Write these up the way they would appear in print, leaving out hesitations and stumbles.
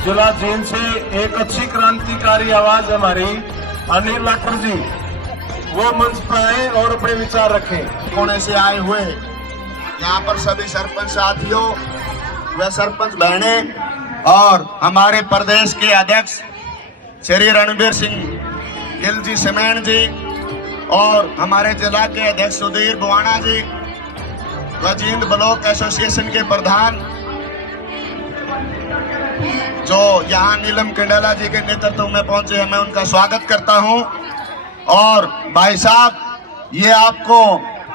जिला जींद से एक अच्छी क्रांतिकारी आवाज हमारी अनिल लाठर जी, वो मंच पर आए और अपने विचार रखें। कोने से आए हुए यहाँ पर सभी सरपंच साथियों व सरपंच बहने और हमारे प्रदेश के अध्यक्ष श्री रणबीर सिंह गिल जी सेमेन जी और हमारे जिला के अध्यक्ष सुधीर बुआना जी व जींद ब्लॉक एसोसिएशन के प्रधान जो यहाँ नीलम कंडेला जी के नेतृत्व में पहुंचे हैं, मैं उनका स्वागत करता हूं। और भाई साहब, ये आपको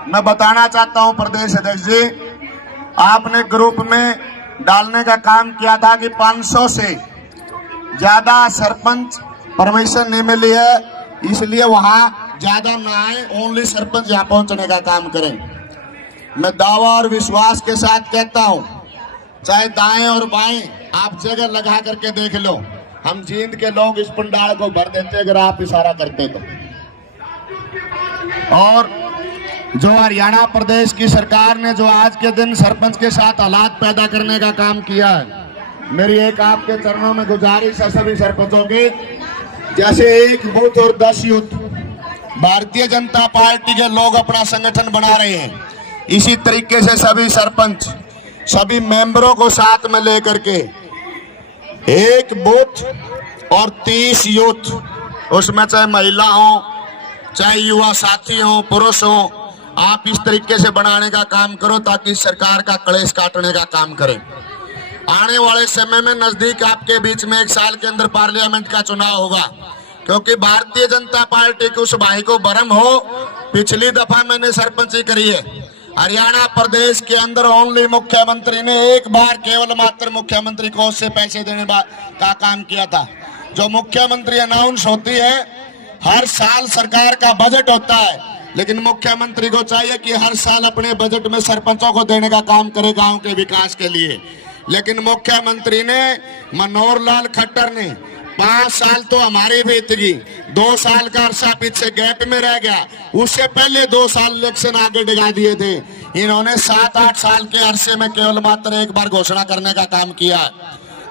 मैं बताना चाहता हूं प्रदेश अध्यक्ष जी, आपने ग्रुप में डालने का काम किया था कि 500 से ज्यादा सरपंच परमिशन नहीं मिली है, इसलिए वहां ज्यादा ना आए, ओनली सरपंच यहाँ पहुंचने का काम करें। मैं दावा और विश्वास के साथ कहता हूं, चाहे दाएं और बाएं आप जगह लगा करके देख लो, हम जींद के लोग इस पंडाल को भर देते अगर आप इशारा करते तो। और जो हरियाणा प्रदेश की सरकार ने जो आज के दिन सरपंच के साथ हालात पैदा करने का काम किया है, मेरी एक आपके चरणों में गुजारिश है सभी सरपंचों की, जैसे एक बूथ और 10 यूथ भारतीय जनता पार्टी के लोग अपना संगठन बना रहे हैं, इसी तरीके से सभी सरपंच सभी मेंबरों को साथ में लेकर के एक बूथ और 30 यूथ, उसमें चाहे महिला हो, चाहे युवा साथी हो, पुरुष हो, आप इस तरीके से बनाने का काम करो ताकि सरकार का कलेश काटने का काम करें। आने वाले समय में नजदीक आपके बीच में 1 साल के अंदर पार्लियामेंट का चुनाव होगा, क्योंकि भारतीय जनता पार्टी के उस भाई को भरम हो, पिछली दफा मैंने सरपंची करी है हरियाणा प्रदेश के अंदर, ओनली मुख्यमंत्री ने एक बार केवल मात्र मुख्यमंत्री कोष से पैसे देने का काम किया था। जो मुख्यमंत्री अनाउंस होती है, हर साल सरकार का बजट होता है, लेकिन मुख्यमंत्री को चाहिए कि हर साल अपने बजट में सरपंचों को देने का काम करे गांव के विकास के लिए। लेकिन मुख्यमंत्री ने, मनोहर लाल खट्टर ने 5 साल तो हमारी बीत गई, 2 साल का अरसा पीछे गैप में रह गया, उससे पहले 2 साल इलेक्शन आगे डिगा दिए थे। इन्होंने 7-8 साल के अरसे में केवल मात्र एक बार घोषणा करने का काम किया,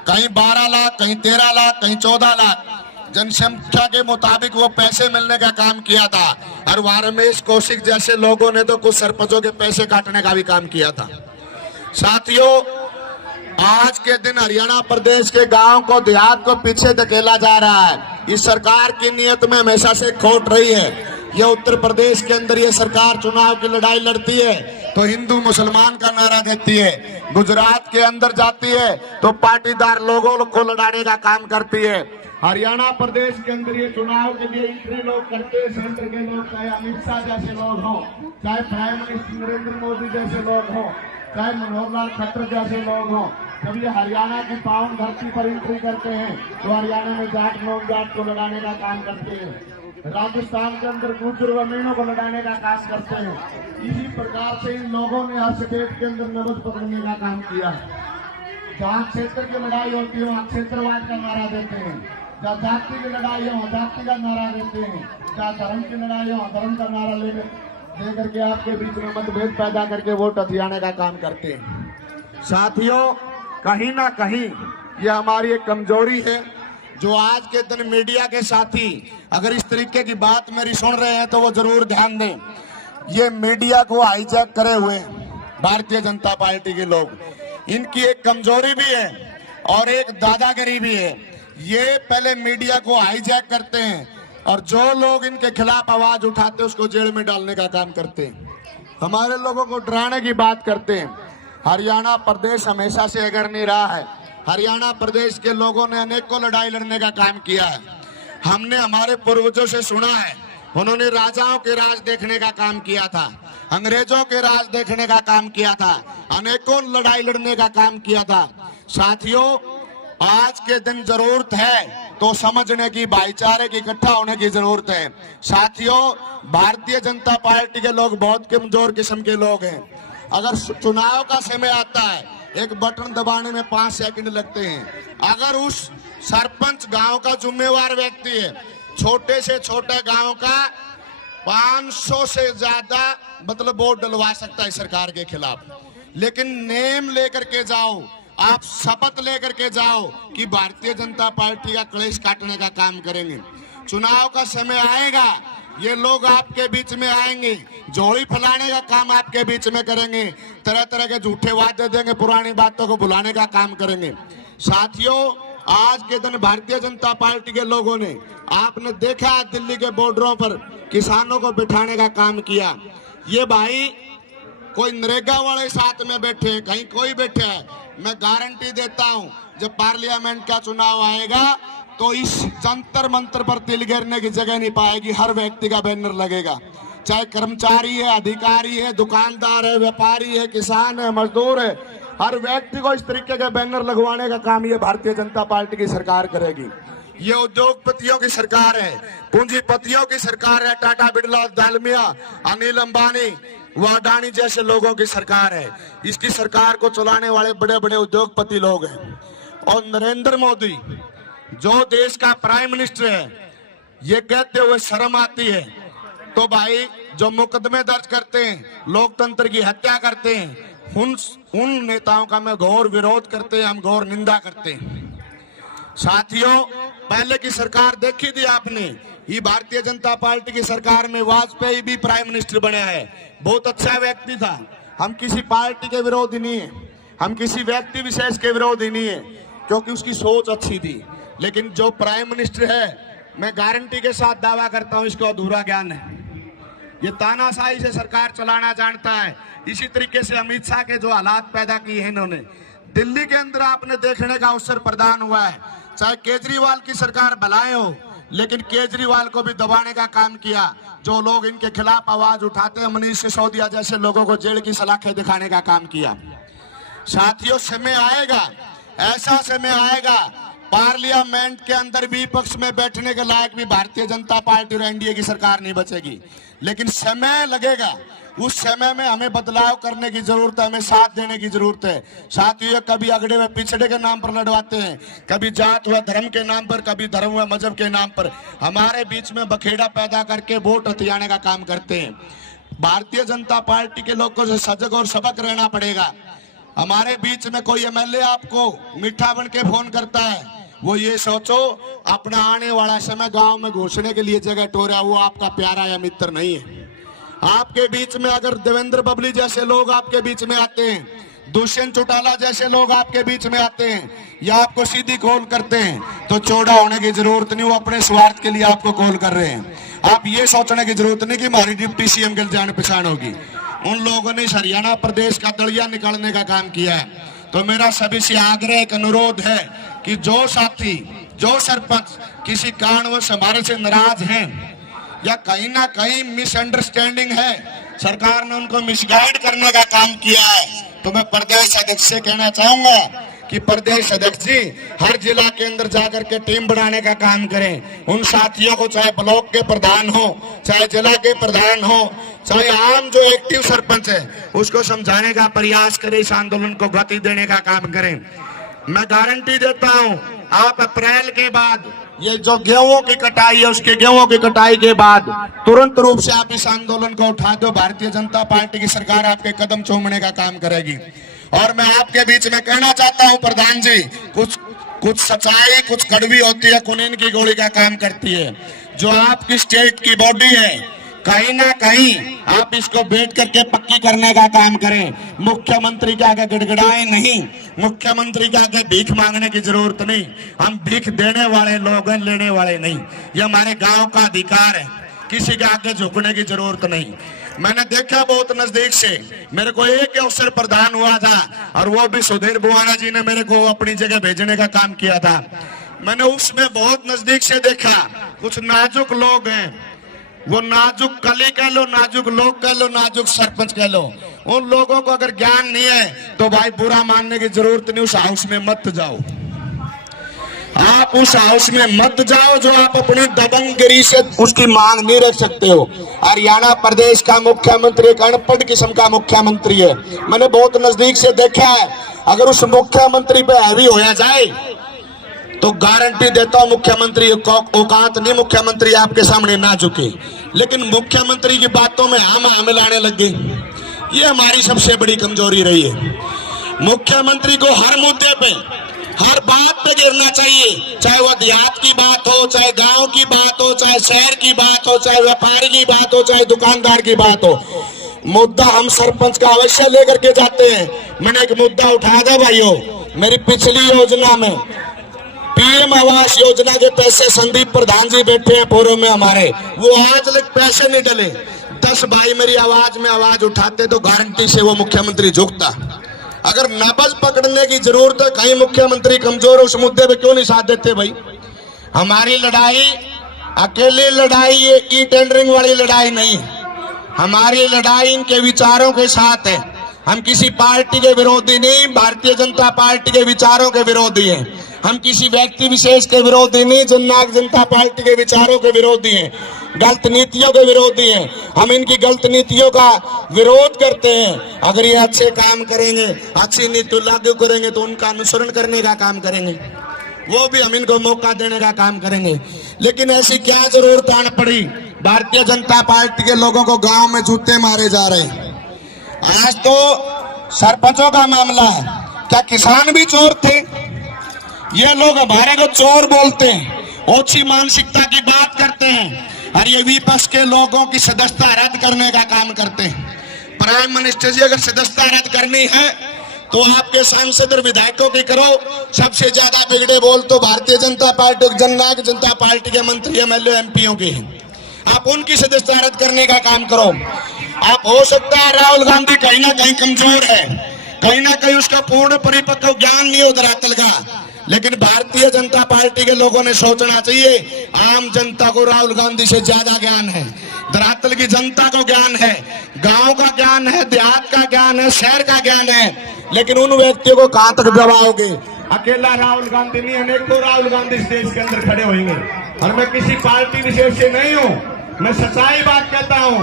कहीं 12 लाख, कहीं 13 लाख, कहीं 14 लाख जनसंख्या के मुताबिक वो पैसे मिलने का काम किया था। और वहां रमेश कौशिक जैसे लोगों ने तो कुछ सरपंचों के पैसे काटने का भी काम किया था। साथियों, आज के दिन हरियाणा प्रदेश के गांव को, देहात को पीछे धकेला जा रहा है। इस सरकार की नीयत में हमेशा से खोट रही है। ये उत्तर प्रदेश के अंदर ये सरकार चुनाव की लड़ाई लड़ती है तो हिंदू मुसलमान का नारा देती है, गुजरात के अंदर जाती है तो पाटीदार लोगों को लड़ाने का काम करती है। हरियाणा प्रदेश के अंदर ये चुनाव के लिए एंट्री लोग करते हैं, सेंटर के लोग, चाहे अमित शाह जैसे लोग हों, चाहे प्राइम मिनिस्टर नरेंद्र मोदी जैसे लोग हों, चाहे मनोहर लाल खट्टर जैसे लोग हों, जब ये हरियाणा की पावन धरती पर एंट्री करते हैं तो हरियाणा में जाट लोग जाट को लड़ाने का काम करते हैं, राजस्थान के अंदर गुर्जर व मीणों को लड़ाने का काम करते हैं। इसी प्रकार से इन लोगों ने हर स्टेट के अंदर नब्ज पकड़ने का काम किया। जहाँ क्षेत्र की लड़ाई होती है वहाँ क्षेत्रवाद का नारा देते हैं, जहाँ जाति की लड़ाई हो जाति का नारा देते हैं, जहाँ धर्म की लड़ाई हो धर्म का नारा दे करके आपके बीच में मतभेद पैदा करके वोट हथियाने का काम करते हैं। साथियों, कहीं ना कहीं ये हमारी एक कमजोरी है, जो आज के दिन मीडिया के साथी अगर इस तरीके की बात मेरी सुन रहे हैं तो वो जरूर ध्यान दें। ये मीडिया को हाईजैक करे हुए भारतीय जनता पार्टी के लोग, इनकी एक कमजोरी भी है और एक दादागिरी भी है। ये पहले मीडिया को हाईजैक करते हैं और जो लोग इनके खिलाफ आवाज उठाते हैं उसको जेल में डालने का काम करते हैं, हमारे लोगों को डराने की बात करते हैं। हरियाणा प्रदेश हमेशा से अगर नहीं रहा है, हरियाणा प्रदेश के लोगों ने अनेकों लड़ाई लड़ने का काम किया है। हमने हमारे पूर्वजों से सुना है, उन्होंने राजाओं के राज देखने का काम किया था, अंग्रेजों के राज देखने का काम किया था, अनेकों लड़ाई लड़ने का काम किया था। साथियों, आज के दिन जरूरत है तो समझने की, भाईचारे की, इकट्ठा होने की जरूरत है। साथियों, भारतीय जनता पार्टी के लोग बहुत कमजोर किस्म के लोग हैं। अगर चुनाव का समय आता है, एक बटन दबाने में 5 सेकंड लगते हैं। अगर उस सरपंच गांव का जिम्मेवार व्यक्ति है, छोटे से छोटे गांव का 500 से ज्यादा मतलब वोट डलवा सकता है सरकार के खिलाफ, लेकिन नेम लेकर के जाओ, आप शपथ लेकर के जाओ कि भारतीय जनता पार्टी का कलेश काटने का काम करेंगे। चुनाव का समय आएगा, ये लोग आपके बीच में आएंगे, झोली फैलाने का काम आपके बीच में करेंगे, तरह तरह के झूठे वादे देंगे, पुरानी बातों को भुलाने का काम करेंगे। साथियों, आज के दिन भारतीय जनता पार्टी के लोगों ने, आपने देखा दिल्ली के बॉर्डरों पर किसानों को बिठाने का काम किया। ये भाई कोई नरेगा वाले साथ में बैठे हैं, कहीं कोई बैठे है, मैं गारंटी देता हूं जब पार्लियामेंट का चुनाव आएगा तो इस जंतर मंतर पर तिल गिरने की जगह नहीं पाएगी। हर व्यक्ति का बैनर लगेगा, चाहे कर्मचारी है, अधिकारी है, दुकानदार है, व्यापारी है, किसान है, मजदूर है, हर व्यक्ति को इस तरीके के बैनर लगवाने का काम ये भारतीय जनता पार्टी की सरकार करेगी। ये उद्योगपतियों की सरकार है, पूंजीपतियों की सरकार है, टाटा बिरला, दालमिया, अनिल अंबानी, अडानी जैसे लोगों की सरकार है। इसकी सरकार को चलाने वाले बड़े बड़े उद्योगपति लोग हैं। और नरेंद्र मोदी जो देश का प्राइम मिनिस्टर है, ये कहते हुए शर्म आती है। तो भाई जो मुकदमे दर्ज करते हैं, लोकतंत्र की हत्या करते हैं, उन नेताओं का मैं घोर विरोध करते हैं, हम घोर निंदा करते हैं। साथियों, पहले की सरकार देखी थी आपने, ये भारतीय जनता पार्टी की सरकार में वाजपेयी भी प्राइम मिनिस्टर बने हैं, बहुत अच्छा व्यक्ति था। हम किसी पार्टी के विरोधी नहीं है, हम किसी व्यक्ति विशेष के विरोधी नहीं है, क्योंकि उसकी सोच अच्छी थी। लेकिन जो प्राइम मिनिस्टर है, मैं गारंटी के साथ दावा करता हूं इसको अधूरा ज्ञान है, ये तानाशाही से सरकार चलाना जानता है। इसी तरीके से अमित शाह के जो हालात पैदा किए हैं इन्होंने, दिल्ली के अंदर आपने देखने का अवसर प्रदान हुआ है। चाहे केजरीवाल की सरकार भलाए हो, लेकिन केजरीवाल को भी दबाने का काम किया। जो लोग इनके खिलाफ आवाज उठाते हैं, मनीष सिसोदिया जैसे लोगों को जेल की सलाखें दिखाने का काम किया। साथियों, समय आएगा, ऐसा समय आएगा, पार्लियामेंट के अंदर विपक्ष में बैठने के लायक भी भारतीय जनता पार्टी और एनडीए की सरकार नहीं बचेगी। लेकिन समय लगेगा, उस समय में हमें बदलाव करने की जरूरत है, हमें साथ देने की जरूरत है। साथियों, कभी अगड़े व पिछड़े के नाम पर लड़वाते हैं, कभी जात व धर्म के नाम पर, कभी धर्म व मजहब के नाम पर हमारे बीच में बखेड़ा पैदा करके वोट हथियाने का काम करते हैं। भारतीय जनता पार्टी के लोगों से सजग और सबक रहना पड़ेगा। हमारे बीच में कोई एमएलए आपको मीठा बन के फोन करता है, वो ये सोचो अपना आने वाला समय गांव में घुसने के लिए जगह टोरा, वो आपका प्यारा या मित्र नहीं है। आपके बीच में अगर देवेंद्र बबली जैसे लोग आपके बीच में आते हैं, दुष्यंत चौटाला जैसे लोग आपके बीच में आते हैं या आपको सीधी कॉल करते हैं, तो चौड़ा होने की जरूरत नहीं, वो अपने स्वार्थ के लिए आपको कॉल कर रहे हैं। आप ये सोचने की जरूरत नहीं कि हमारी डिप्टी सीएम की जान पहचान होगी। उन लोगों ने हरियाणा प्रदेश का दलिया निकालने का काम किया है। तो मेरा सभी से आग्रह, एक अनुरोध है कि जो साथी, जो सरपंच किसी कारणवश हमारे से नाराज हैं या कहीं ना कहीं मिसअंडरस्टैंडिंग है, सरकार ने उनको मिसगाइड करने का काम किया है, तो मैं प्रदेश अध्यक्ष से कहना चाहूंगा कि प्रदेश अध्यक्ष जी हर जिला के अंदर जाकर के टीम बनाने का काम करें। उन साथियों को, चाहे ब्लॉक के प्रधान हो, चाहे जिला के प्रधान हो, चाहे आम जो एक्टिव सरपंच है, उसको समझाने का प्रयास करें, इस आंदोलन को गति देने का काम करें। मैं गारंटी देता हूं, आप अप्रैल के बाद ये जो गेहूं की कटाई है, उसके गेहूं की कटाई के बाद तुरंत रूप से आप इस आंदोलन को उठा दो, भारतीय जनता पार्टी की सरकार आपके कदम चूमने का काम करेगी। और मैं आपके बीच में कहना चाहता हूं प्रधान जी, कुछ सच्चाई कुछ कड़वी होती है, कुनीन की गोली का काम करती है। जो आपकी स्टेट की बॉडी है, कहीं ना कहीं आप इसको बैठ करके पक्की करने का काम करें। मुख्यमंत्री के आगे गिड़गिड़ाए नहीं, मुख्यमंत्री के आगे भीख मांगने की जरूरत नहीं। हम भीख देने वाले लोग हैं, लेने वाले नहीं। ये हमारे गांव का अधिकार है, किसी के आगे झुकने की जरूरत नहीं। मैंने देखा बहुत नजदीक से, मेरे को एक अवसर प्रदान हुआ था और वो भी सुधीर बुआना जी ने मेरे को अपनी जगह भेजने का काम किया था। मैंने उसमें बहुत नजदीक से देखा, कुछ नाजुक लोग हैं, वो नाजुक कली कह लो, नाजुक लोग कह लो, नाजुक सरपंच कह लो, उन लोगों को अगर ज्ञान नहीं है तो भाई बुरा मानने की जरूरत नहीं। उस हाउस में मत जाओ, आप उस हाउस में मत जाओ जो आप अपनी दबंगगिरी से उसकी मांग नहीं रख सकते हो। हरियाणा प्रदेश का मुख्यमंत्री एक अनपढ़ किस्म का मुख्यमंत्री है, मैंने बहुत नजदीक से देखा है। अगर उस मुख्यमंत्री पे हैवी होया जाए तो गारंटी देता हूं मुख्यमंत्री औकात नहीं, मुख्यमंत्री आपके सामने ना झुके। लेकिन मुख्यमंत्री की बातों में हम मिलाने लग गए, ये हमारी सबसे बड़ी कमजोरी रही है। मुख्यमंत्री को हर मुद्दे पे, हर बात पे गिरना चाहिए, चाहे वह देहात की बात हो, चाहे गांव की बात हो, चाहे शहर की बात हो, चाहे व्यापारी की बात हो, चाहे दुकानदार की बात हो। मुद्दा हम सरपंच का अवश्य लेकर के जाते हैं। मैंने एक मुद्दा उठाया था भाइयों, मेरी पिछली योजना में पीएम आवास योजना के पैसे संदीप प्रधान जी बैठे हैं पोरो में हमारे, वो आज तक पैसे नहीं डले। 10 भाई मेरी आवाज में आवाज उठाते तो गारंटी से वो मुख्यमंत्री झुकता। अगर नब्ज पकड़ने की जरूरत है, कहीं मुख्यमंत्री कमजोर है, उस मुद्दे पे क्यों नहीं साथ देते भाई? हमारी लड़ाई अकेले लड़ाई ई टेंडरिंग वाली लड़ाई नहीं, हमारी लड़ाई इनके विचारों के साथ है। हम किसी पार्टी के विरोधी नहीं, भारतीय जनता पार्टी के विचारों के विरोधी हैं। हम किसी व्यक्ति विशेष के विरोधी नहीं, जननायक जनता पार्टी के विचारों के विरोधी हैं, गलत नीतियों के विरोधी हैं। हम इनकी गलत नीतियों का विरोध करते हैं। अगर ये अच्छे काम करेंगे, अच्छी नीति लागू करेंगे तो उनका अनुसरण करने का काम करेंगे, वो भी हम इनको मौका देने का काम करेंगे। लेकिन ऐसी क्या जरूरत आन पड़ी? भारतीय जनता पार्टी के लोगों को गांव में जूते मारे जा रहे हैं। आज तो सरपंचों का मामला है, क्या किसान भी चोर थे? ये लोग हमारे को चोर बोलते हैं, ओछी मानसिकता की बात करते हैं, और ये विपक्ष के लोगों की सदस्यता रद्द करने का काम करते हैं। प्राइम मिनिस्टर जी, अगर सदस्यता रद्द करनी है तो आपके सांसद और विधायकों की करो। सबसे ज्यादा बिगड़े बोल तो भारतीय जनता पार्टी, जननायक जनता पार्टी के मंत्री एमएलए एमपीओ के हैं। आप उनकी सदस्यता रद्द करने का काम करो। आप हो सकता है राहुल गांधी कहीं ना कहीं कमजोर है, कहीं ना कहीं उसका पूर्ण परिपक्व ज्ञान नहीं हो धरातल का, लेकिन भारतीय जनता पार्टी के लोगों ने सोचना चाहिए, आम जनता को राहुल गांधी से ज्यादा ज्ञान है, धरातल की जनता को ज्ञान है, गांव का ज्ञान है, देहात का ज्ञान है, शहर का ज्ञान है। लेकिन उन व्यक्तियों को कहां तक दबाओगे? अकेला राहुल गांधी नहीं, अनेकों राहुल गांधी इस देश के अंदर खड़े होंगे। और मैं किसी पार्टी विशेष से नहीं हूं, मैं सच्चाई बात कहता हूं।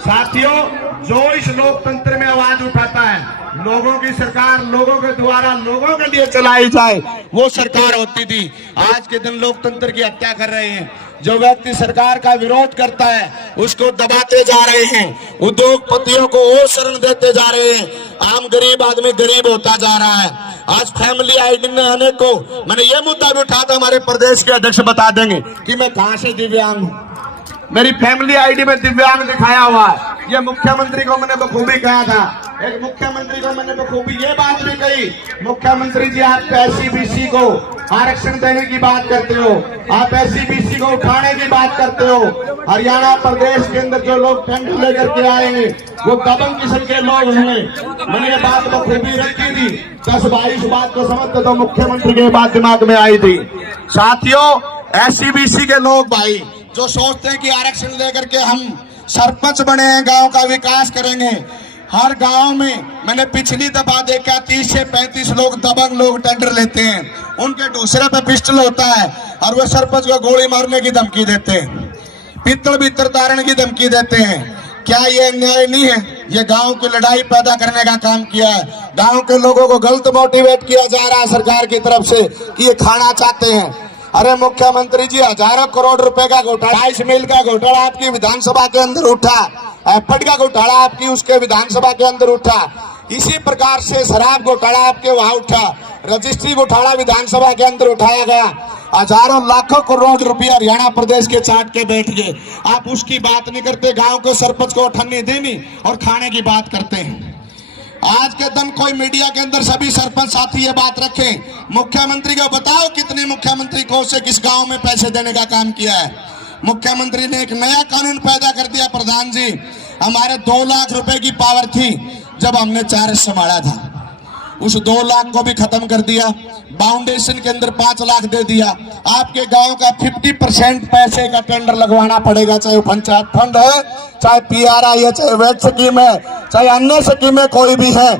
साथियों, जो इस लोकतंत्र में आवाज उठाता है, लोगों की सरकार लोगों के द्वारा लोगों के लिए चलाई जाए, वो सरकार होती थी। आज के दिन लोकतंत्र की हत्या कर रहे हैं। जो व्यक्ति सरकार का विरोध करता है उसको दबाते जा रहे हैं, उद्योगपतियों को और शरण देते जा रहे हैं, आम गरीब आदमी गरीब होता जा रहा है। आज फैमिली आईडी ने अनेकों, मैंने ये मुद्दा भी उठाया था, हमारे प्रदेश के अध्यक्ष बता देंगे कि मैं कहां से दिव्यांग हूं। मेरी फैमिली आईडी में दिव्यांग दिखाया हुआ है। ये मुख्यमंत्री को मैंने बखूबी कहा था। एक मुख्यमंत्री को मैंने बखूबी ये बात भी कही, मुख्यमंत्री जी आप एससी-बीसी को आरक्षण देने की बात करते हो, आप एससी-बीसी को उठाने की बात करते हो। हरियाणा प्रदेश के अंदर जो लोग टेंडर लेकर के आएंगे वो दबंग किस्म के लोग होंगे। मैंने ये बात बखूबी रखी थी। 10-22 बात को समझते तो मुख्यमंत्री की बात दिमाग में आई थी। साथियों, एससी-बीसी के लोग भाई जो सोचते हैं कि आरक्षण लेकर के हम सरपंच बने हैं, गांव का विकास करेंगे, हर गांव में मैंने पिछली दफा देखा 30 से 35 लोग दबंग लोग टेंडर लेते हैं, उनके दूसरे पे पिस्टल होता है और वो सरपंच को गोली मारने की धमकी देते हैं, पित्तल भीतर तारण की धमकी देते हैं। क्या ये न्याय नहीं है? ये गांव की लड़ाई पैदा करने का काम किया है। गांव के लोगों को गलत मोटिवेट किया जा रहा है सरकार की तरफ से कि ये खाना चाहते हैं। अरे मुख्यमंत्री जी, हजारों करोड़ रुपए का घोटाला, 22 मील का घोटाला आपकी विधानसभा के अंदर उठा, एफड का घोटाला आपकी उसके विधानसभा के अंदर उठा, इसी प्रकार से शराब घोटाला आपके वहां उठा, रजिस्ट्री घोटाला विधानसभा के अंदर उठाया गया। हजारों लाखों करोड़ रुपया हरियाणा प्रदेश के चाट के बैठ गए। आप उसकी बात नहीं करते, गांव को सरपंच को अठन्नी देनी और खाने की बात करते हैं। आज के दिन कोई मीडिया के अंदर सभी सरपंच साथी ये बात रखें, मुख्यमंत्री को बताओ कितने मुख्यमंत्री को से किस गांव में पैसे देने का काम किया है। मुख्यमंत्री ने एक नया कानून पैदा कर दिया। प्रधान जी, हमारे 2 लाख रुपए की पावर थी जब हमने 4 संभाला था, उस 2 लाख को भी खत्म कर दिया। फाउंडेशन के अंदर 5 लाख दे दिया। आपके गांव का 50% पैसे का टेंडर लगवाना पड़ेगा, चाहे वो पंचायत फंड है, चाहे पीआरआई है, चाहे वेट स्कीम है, चाहे अन्य स्कीम है, कोई भी है।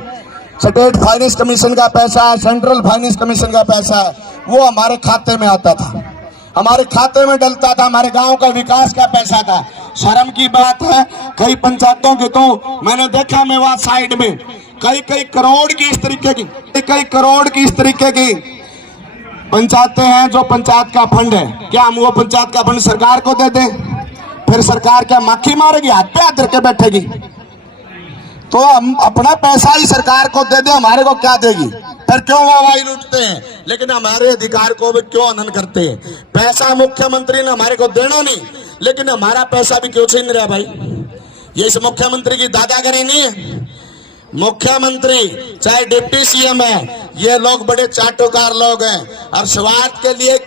स्टेट फाइनेंस कमीशन का पैसा है, सेंट्रल फाइनेंस कमीशन का पैसा है, वो हमारे खाते में आता था, हमारे खाते में डलता था, हमारे गांव का विकास का पैसा था। शर्म की बात है, कई पंचायतों के तो मैंने देखा मेवात साइड में कई करोड़ की इस तरीके की पंचायतें हैं जो पंचायत का फंड है। क्या हम वो पंचायत का फंड सरकार को दे दें? फिर सरकार क्या मक्खी मारेगी, हाथ पे हाथ धर के बैठेगी? तो हम अपना पैसा ही सरकार को दे दे, हमारे को क्या देगी? फिर क्यों वाहवाही लूटते हैं, लेकिन हमारे अधिकार को भी क्यों हनन करते हैं? पैसा मुख्यमंत्री ने हमारे को देना नहीं, लेकिन हमारा पैसा भी क्यों छीन रहा भाई? ये इस मुख्यमंत्री की दादागिरी नहीं है? मुख्यमंत्री चाहे डिप्टी सीएम है, ये लोग बड़े चाटुकार लोग हैं, और स्वार्थ के लिए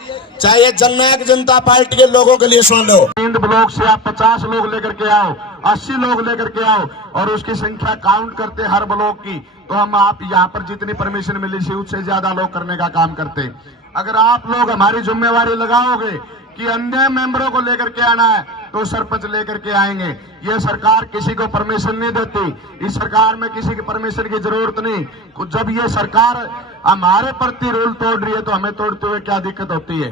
चाहे जननायक जनता पार्टी के लोगों के लिए सुन लो। इंद ब्लॉक से आप 50 लोग लेकर के आओ, 80 लोग लेकर के आओ, और उसकी संख्या काउंट करते हर ब्लॉक की, तो हम आप यहाँ पर जितनी परमिशन मिली थी उससे ज्यादा लोग करने का काम करते। अगर आप लोग हमारी जिम्मेवारी लगाओगे कि अन्य मेंबरों को लेकर के आना है, तो सरपंच लेकर के आएंगे। ये सरकार किसी को परमिशन नहीं देती, इस सरकार में किसी की परमिशन की जरूरत नहीं। जब ये सरकार हमारे प्रति रूल तोड़ रही है, तो हमें तोड़ते हुए क्या दिक्कत होती है?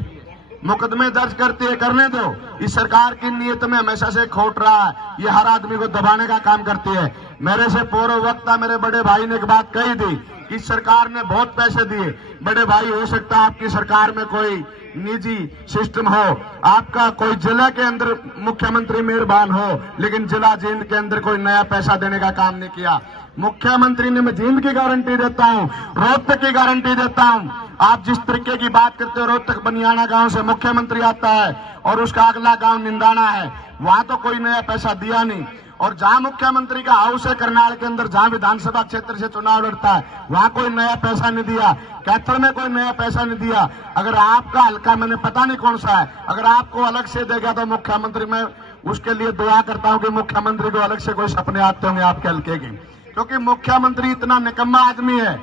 मुकदमे दर्ज करती है, करने दो। इस सरकार की नीयत में हमेशा से खोट रहा है, ये हर आदमी को दबाने का काम करती है। मेरे से पूर्व वक्ता मेरे बड़े भाई ने एक बात कही थी कि सरकार ने बहुत पैसे दिए। बड़े भाई, हो सकता है आपकी सरकार में कोई निजी सिस्टम हो, आपका कोई जिला के अंदर मुख्यमंत्री मेहरबान हो, लेकिन जिला जींद के अंदर कोई नया पैसा देने का काम नहीं किया। मुख्यमंत्री ने, मैं जींद की गारंटी देता हूं, रोहतक की गारंटी देता हूं। आप जिस तरीके की बात करते हो, रोहतक बनियाना गांव से मुख्यमंत्री आता है और उसका अगला गांव निंदाना है, वहां तो कोई नया पैसा दिया नहीं। और जहां मुख्यमंत्री का हाउस है करनाल के अंदर, जहां विधानसभा क्षेत्र से चुनाव लड़ता है, वहां कोई नया पैसा नहीं दिया। कैथल में कोई नया पैसा नहीं दिया। अगर आपका हल्का, मैंने पता नहीं कौन सा है, अगर आपको अलग से देगा तो मुख्यमंत्री, मैं उसके लिए दुआ करता हूं कि मुख्यमंत्री को अलग से कोई सपने आते होंगे आपके हल्के के, क्योंकि मुख्यमंत्री इतना निकम्मा आदमी है,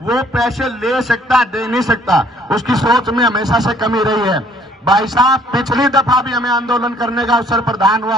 वो पैसे ले सकता, दे नहीं सकता। उसकी सोच में हमेशा से कमी रही है। भाई साहब, पिछली दफा भी हमें आंदोलन करने का अवसर प्रदान हुआ।